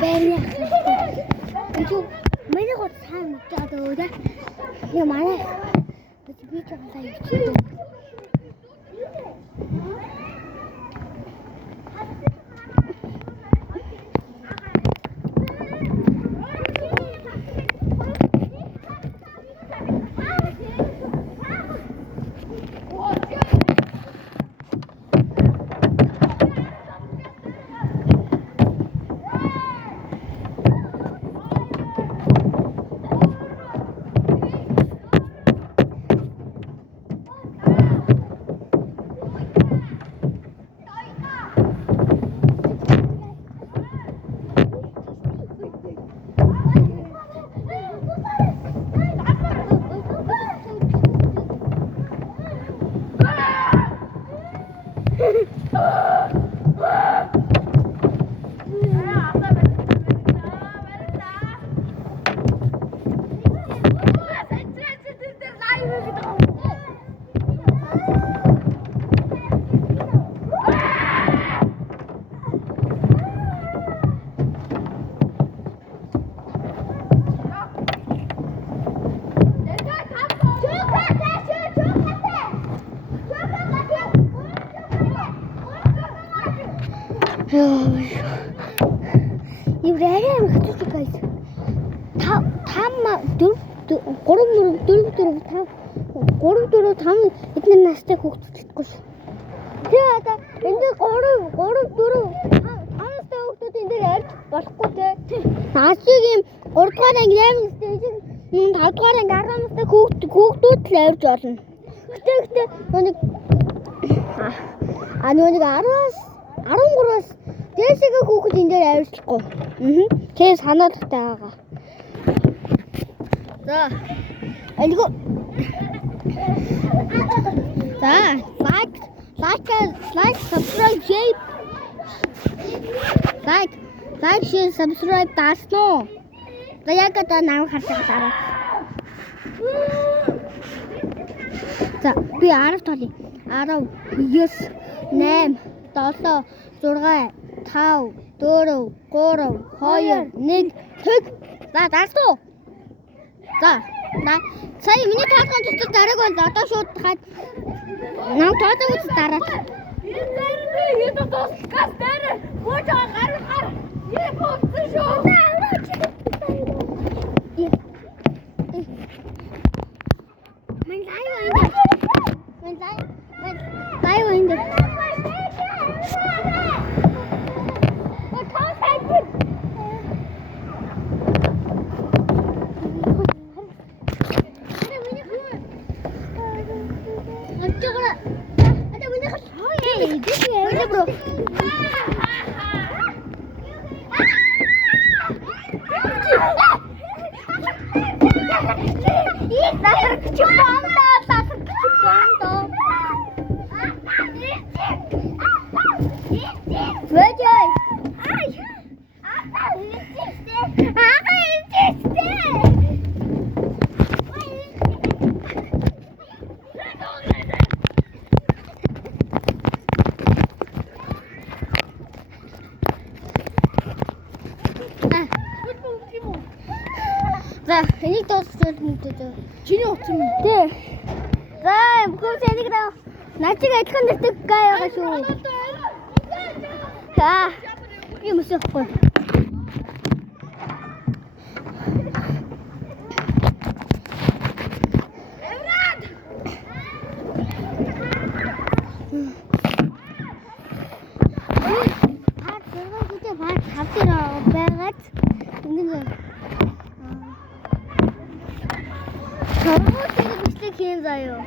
Бэрнэ. Эцэг миний гол сайн мэдээд өгөө. Яа манай. Би ч байгаа юм. Иврээрээ хэвчээ guys. 3-4-5 эдгээр настай хүүхдүүдтэй шүү. Тэгээ одоо энэ 3-4-5 настай хүүхдүүд энэ дээр ярьж болохгүй те. Наасыг юм 3 дугаар анги 8 настай энэ 5 дугаар анги 10 настай хүүхдүүд л ярьж болно. Гэтэ нэг 13-аас дээшгээ хүүхэд энэ дээр ярьжлахгүй. Тэгээ санаалгатай байгаа. За. Элго. За, like, subscribe, share. Like, share, subscribe дасноо. За яг одоо нам хардаг дараа. За, би 10 тоолъё. 10, 9, 8, 7, 6, 5, 4, 3, 2, 1. За, дасноо. За. Сая миний таалгын цэцэл дараг бол одоо шууд хаад нам таадаг үс дараа. Энэ тооскас дээр гооч гар. Ийм болсон шүү. Мен лайв энэ. Bro. За, энийг дуусгаж мэдээ. Чиний утсан юм. Тий. За, бүгд энийг начиг адилхан нэртэй гай байгаа шүү. За. Юм өсөхгүй. Эврад. Баат хавтараа байгаад ингэ Bislek хийн заяа.